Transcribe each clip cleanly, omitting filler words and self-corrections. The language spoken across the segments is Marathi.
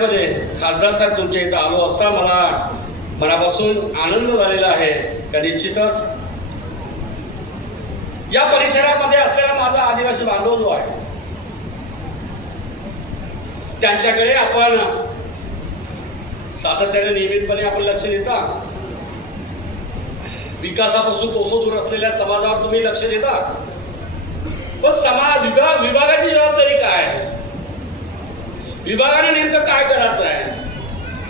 मध्ये खासदार साहेब तुमच्या इथं आलो असता मला मनापासून आनंद झालेला आहे का निश्चितच या परिसरामध्ये असलेला माझा आदिवासी बांधव जो आहे त्यांच्याकडे आपण सातत्याने नियमितपणे आपण लक्ष देता, विकासापासून तोसो दूर असलेल्या समाजावर तुम्ही लक्ष देता, पण समाज विभागाची जबाबदारी काय आहे? विभागाने नेमकं काय करायचं आहे?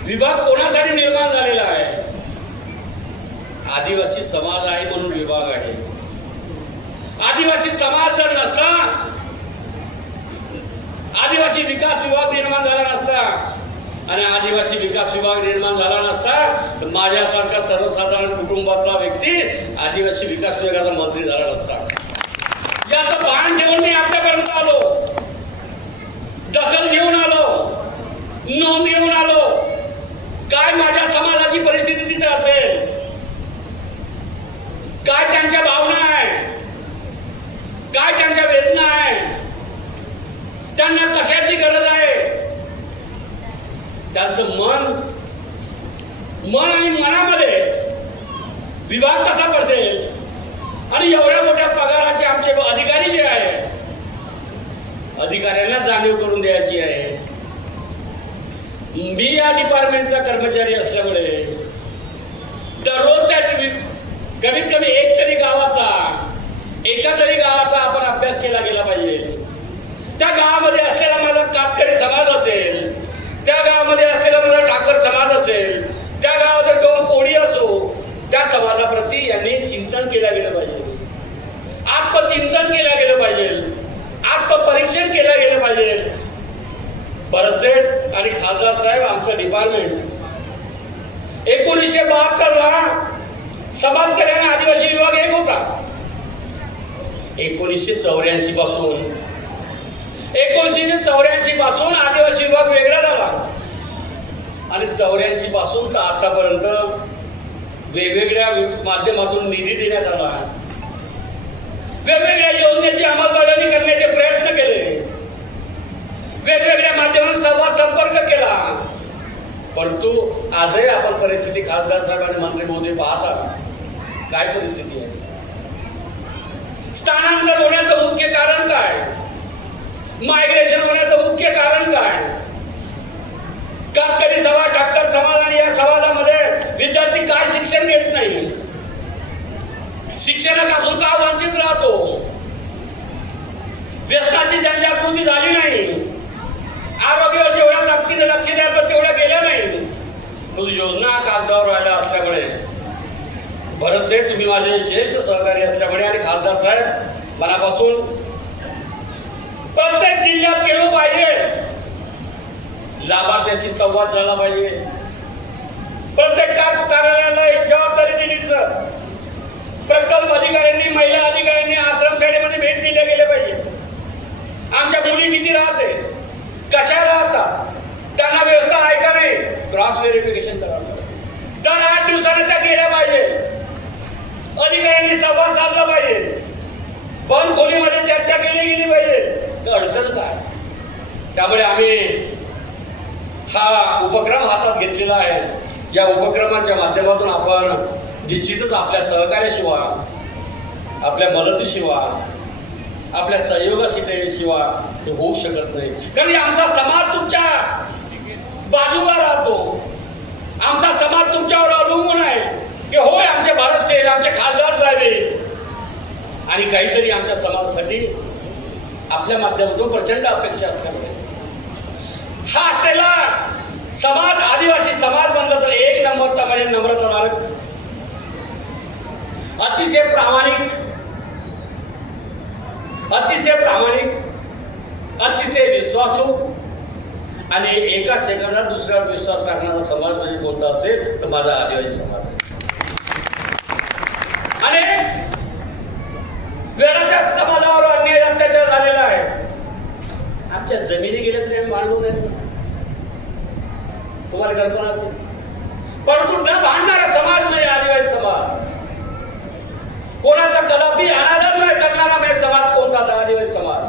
विभाग कोणासाठी निर्माण झालेला आहे? आदिवासी समाज आहे म्हणून विभाग आहे. आदिवासी समाज जर नसता, आदिवासी विकास विभाग निर्माण झाला नसता आणि आदिवासी विकास विभाग निर्माण झाला नसता तर माझ्यासारखा सर्वसाधारण कुटुंबातला व्यक्ती आदिवासी विकास विभागाचा मंत्री झाला नसता. याचं भान ठेवून मी आपल्यापर्यंत आलो, दखल घेऊन आलो, नोंद घेऊन आलो. काय माझ्या समाजाची परिस्थिती तिथे असेल, काय त्यांच्या भावना आहे, काय त्यांच्या वेदना आहे, त्यांना कशाची गरज आहे, त्यांचं मन आणि मनामध्ये विभाग कसा पडते. आणि एवढ्या मोठ्या पगाराचे आमचे अधिकारी जे आहे, अधिकाऱ्यांना जाणीव करून द्यायची आहे. मी या डिपार्टमेंटचा कर्मचारी असल्यामुळे दररोज त्या कमीत कमी एका तरी गावाचा आपण अभ्यास केला गेला पाहिजे. त्या गावामध्ये असलेला माझा कातकरी समाज असेल, त्या गावामध्ये असलेला माझा ठाकर समाज असेल, त्या गावाचा डोम कोळी असो, त्या समाजाप्रती यांनी चिंतन केलं गेलं पाहिजे, आत्मचिंतन केलं गेलं पाहिजे, आत्मपरीक्षण केलं गेलं पाहिजे. भरतसेठ आणि खासदार साहेब आमचं डिपार्टमेंट 1972 ला समाज कल्याण आदिवासी विभाग एक होता. 1984 पासून आदिवासी विभाग वेगळा झाला आणि 84 पासून तर आतापर्यंत वेगवेगळ्या माध्यमातून निधी देण्यात आला, वेगवेगळ्या योजनेची अंमलबजावणी करण्याचे प्रयत्न केले, वेगवेगळ्या माध्यमातून संवाद संपर्क केला. परंतु आजही आपण परिस्थिती खासदार साहेब आणि मंत्री महोदय पाहता काय परिस्थिती आहे. स्थानांतर होण्याचं मुख्य कारण काय? मायग्रेशन होण्याचं मुख्य कारण काय? कातकरी समाज, ठाकर समाज आणि या समाजामध्ये विद्यार्थी काय शिक्षण घेत नाही, शिक्षणापासून का वंचित राहतो, व्यसनाची जनजागृती झाली नाही, आरोग्यावर जेवढ्या ताकदीने लक्ष द्यायला तेवढं गेलं नाही. तो योजना कागदावर राहिला असल्यामुळे भरतसेठ तुम्ही माझे ज्येष्ठ सहकारी असल्यामुळे आणि खासदार साहेब मनापासून प्रत्येक जिल्ह्यात गेलो पाहिजे, लाभार्थ्याशी संवाद झाला पाहिजे, प्रत्येक कार्यालयाला एक जबाबदारी दिली. प्रकल्प अधिकाऱ्यांनी, महिला अधिकाऱ्यांनी आश्रमशाळेमध्ये भेट दिल्या गेल्या पाहिजे. आमच्या मुली किती राहते, कशा राहतात, त्यांना व्यवस्था आहे का नाही, क्रॉस व्हेरिफिकेशन करावं. दर 8 दिवसांनी त्या गेल्या पाहिजे, अधिकाऱ्यांनी संवाद साधला पाहिजे, बंद खोलीमध्ये चर्चा केली गेली पाहिजे. तर अडचण काय? त्यामुळे आम्ही हा उपक्रम हातात घेतलेला आहे. या उपक्रमाच्या माध्यमातून आपण निश्चितच आपल्या सहकार्याशिवाय, आपल्या मदतीशिवाय, आपल्या सहयोगाशिवाय हे होऊ शकत नाही. कारण आमचा समाज तुमच्या बाजूला राहतो, आमचा समाज तुमच्यावर अवलंबून आहे की होय आमचे भरतसेठ, आमचे खासदार साहेब आणि काहीतरी आमच्या समाजासाठी आपल्या माध्यमातून प्रचंड अपेक्षा असल्यामुळे हा असलेला समाज, आदिवासी समाज बनला तर 1 नंबरचा म्हणजे नम्रताधारक, अतिशय प्रामाणिक, अतिशय विश्वासू आणि एका सेकंदात दुसऱ्यावर विश्वास टाकणारा समाज म्हणजे कोणता असेल तर माझा आदिवासी समाज. आणि वेळाच्या समाजावर अन्याय अत्याचार झालेला आहे. आमच्या जमिनी गेल्या तरी आम्ही बांधून नाही, तुम्हाला कल्पना असेल. परंतु न भांडणारा समाज म्हणजे आदिवासी समाज. कोणाचा कदापि अनादर न करणारा म्हणजे समाज कोणता तर आदिवासी समाज.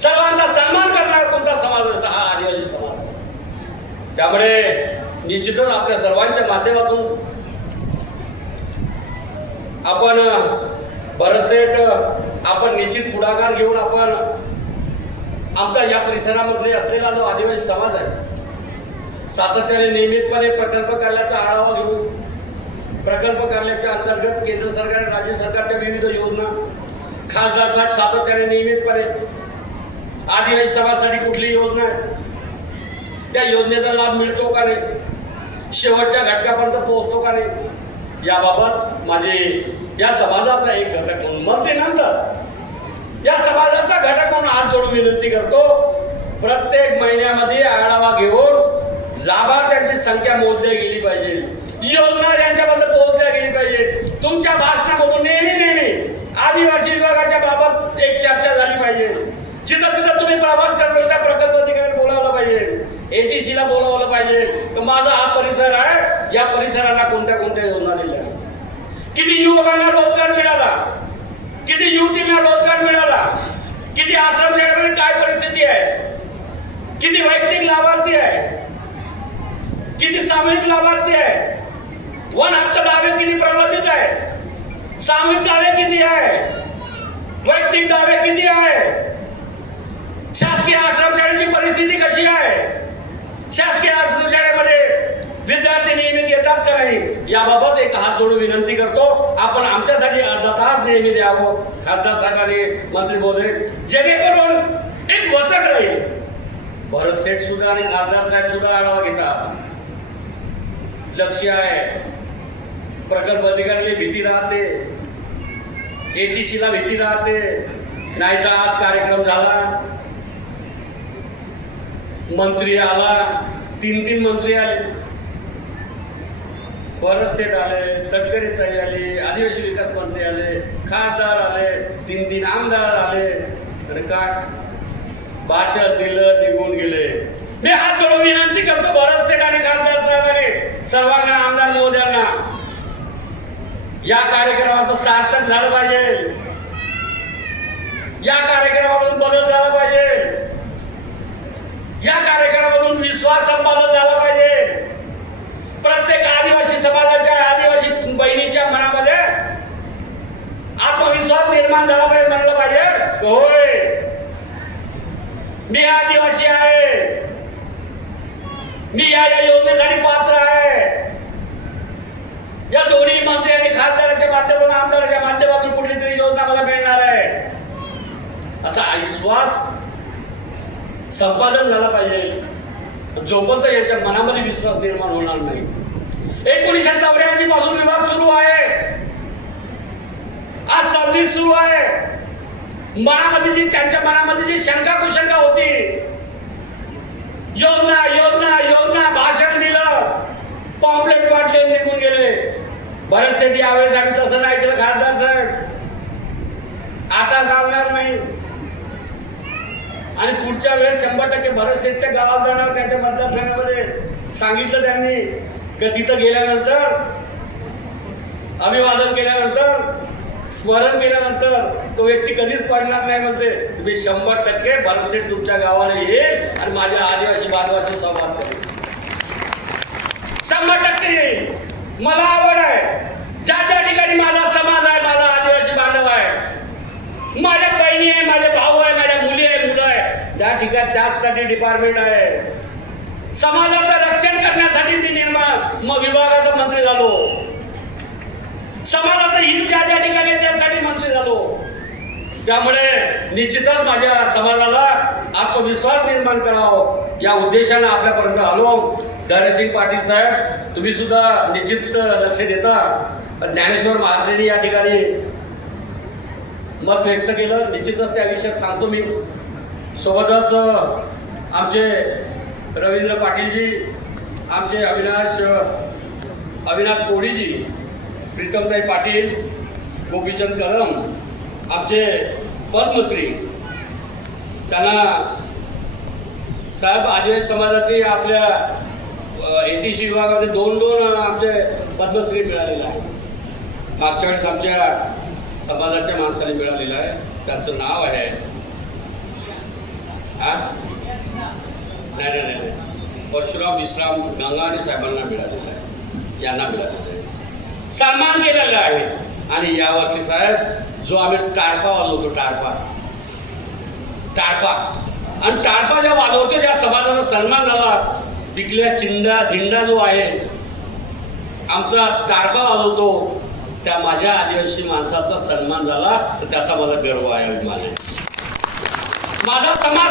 सर्वांचा सन्मान करणारा कोणता समाज हा आदिवासी समाज. त्यामुळे निश्चितच आपल्या सर्वांच्या माध्यमातून आपण बरसेट आपण निश्चित पुढाकार घेऊन आपण आमचा या परिसरामध्ये असलेला जो आदिवासी समाज आहे सातत्याने नियमितपणे प्रकल्प कार्याचा आढावा घेऊन प्रकल्प कार्याच्या अंतर्गत केंद्र सरकार राज्य सरकारच्या विविध योजना खासदार साहेब सातत्याने नियमितपणे आदिवासी समाजासाठी कुठली योजना आहे त्या योजनेचा लाभ मिळतो का नाही शेवटच्या घटकापर्यंत पोहोचतो का नाही याबाबत माझे या समाजाचा एक घटक म्हणून मंत्रीनंतर या समाजाचा घटक म्हणून हात जोडून विनंती करतो प्रत्येक महिन्यामध्ये आढावा घेऊन लाभार्थ्यांची संख्या मोजली गेली पाहिजे योजना यांच्यापर्यंत पोहोचल्या गेली पाहिजे तुमच्या भाषणामधून नेहमी आदिवासी विभागाच्या बाबत एक चर्चा झाली पाहिजे जिथं तिथं तुम्ही प्रवास करता त्या प्रकल्प अधिकाऱ्याला बोलावलं पाहिजे एटीसी ला बोलावलं पाहिजे तर माझा हा परिसर आहे या परिसराला कोणत्या कोणत्या योजना दिल्या किती युवकांना रोजगार मिळाला किती युवतींना रोजगार मिळाला किती आश्रमशाळेमध्ये काय परिस्थिती आहे किती वैयक्तिक लाभार्थी आहे किती सामूहिक लाभार्थी आहे वन हक्क दावे किती प्रलंबित आहे सामूहिक दावे किती आहे वैयक्तिक दावे किती आहे शासकीय आश्रमशाळेची परिस्थिती कशी आहे शासकीय आश्रमशाळेमध्ये विद्यार्थी नियमित येतात का नाही याबाबत एक हात जोडून विनंती करतो आपण आमच्यासाठी अर्धा तास नेहमी द्यावं खासदार साहेबांनी मंत्री महोदय जेणेकरून एक वचक राहील भरत सेठ सुद्धा आणि खासदार साहेब सुद्धा आढावा घेतात लक्ष आहे प्रकल्प अधिकाऱ्याला भीती राहते एटीसी ला भीती राहते नाहीतर आज कार्यक्रम झाला मंत्री आला तीन मंत्री आले भरत सेठ आले तटकरे ताई आले आदिवासी विकास मंत्री आले खासदार आले तीन आमदार आले तर काय भाषण दिलं निघून गेले मी हात जोडून विनंती करतो भरत सेठ आणि खासदार साहेबांनी सर्वांना आमदार महोदयांना या कार्यक्रमाचं सार्थक झालं पाहिजे या कार्यक्रमातून बदल झाला पाहिजे या कार्यक्रमातून विश्वास संपादन झाला पाहिजे प्रत्येक आदिवासी समाजाच्या आदिवासी बहिणीच्या मनामध्ये आत्मविश्वास निर्माण झाला पाहिजे म्हणलं पाहिजे होय मी आदिवासी आहे मी या योजनेसाठी पात्र आहे या दोन्ही मंत्री आणि खासदाराच्या माध्यमातून आमदाराच्या माध्यमातून कुठली तरी योजना मला मिळणार आहे असा विश्वास संपादन झाला पाहिजे जोपर्यंत यांच्या मनामध्ये विश्वास निर्माण होणार नाही 1984 पासून विभाग सुरू आहे आज 26 सुरू आहे मनामध्ये त्यांच्या मनामध्ये जी शंका कुशंका होती योजना योजना योजना भाषण दिलं पॉम्पलेट वाटले निघून गेले भरत सेठ यावेळेस आम्ही तसं नाही केलं खासदार साहेब आता चालणार नाही आणि पुढच्या वेळेस 100% भरत सेठच्या गावात जाणार त्यांच्या मतदारसंघामध्ये सांगितलं त्यांनी की तिथं गेल्यानंतर अभिवादन केल्यानंतर स्मरण केल्यानंतर तो व्यक्ती कधीच पडणार नाही म्हणते तुम्ही 100% भरत सेठ तुमच्या गावाला येईल आणि माझ्या आदिवासी बांधवाशी संवाद करेल 100% येईल मला आवड आहे ज्या ज्या ठिकाणी माझा समाज आहे माझा आदिवासी बांधव आहे माझ्या बहिणी आहे माझे भाऊ आहे माझ्या मुली आहे मुलं आहे त्या ठिकाणी त्याचसाठी डिपार्टमेंट आहे समाजाचं रक्षण करण्यासाठी मी विभागाचा मंत्री झालो समाजाचं हित ज्या ज्या ठिकाणी त्यासाठी मंत्री झालो त्यामुळे निश्चितच माझ्या समाजाला आत्मविश्वास निर्माण करावा या उद्देशाने आपल्यापर्यंत आलो धैर्यसिंग पाटील साहेब तुम्ही सुद्धा निश्चित लक्ष देता ज्ञानेश्वर महात्रेंनी या ठिकाणी मत व्यक्त केलं निश्चितच त्या विषयात सांगतो मी सोबतच आमचे रवींद्र पाटीलजी आमचे अविनाश कोडीजी प्रीतमताई पाटील गोपीचंद कदम आमचे पद्मश्री त्यांना साहेब आदिवासी समाजाचे आपल्या एटीसी विभागामध्ये दोन आमचे पद्मश्री मिळालेले आहे मागच्या वेळेस आमच्या समाजाच्या माणसाने मिळालेलं आहे त्यांचं नाव आहे हा नाही परशुराम विश्राम गंगाने साहेबांना मिळालेला आहे, यांना मिळालेला आहे, सन्मान केलेला आहे. आणि यावर्षी साहेब जो आम्ही टाळपा वाजवतो, टाळपा आणि टाळपा ज्या वाजवतो, ज्या समाजाचा सन्मान झाला, पिकल्या चिंडा धिंडा जो आहे आमचा टाळपा वाजवतो, त्या माझ्या आदिवासी माणसाचा सन्मान झाला, तर त्याचा मला गर्व आहे, अभिमान आहे. माझा समाज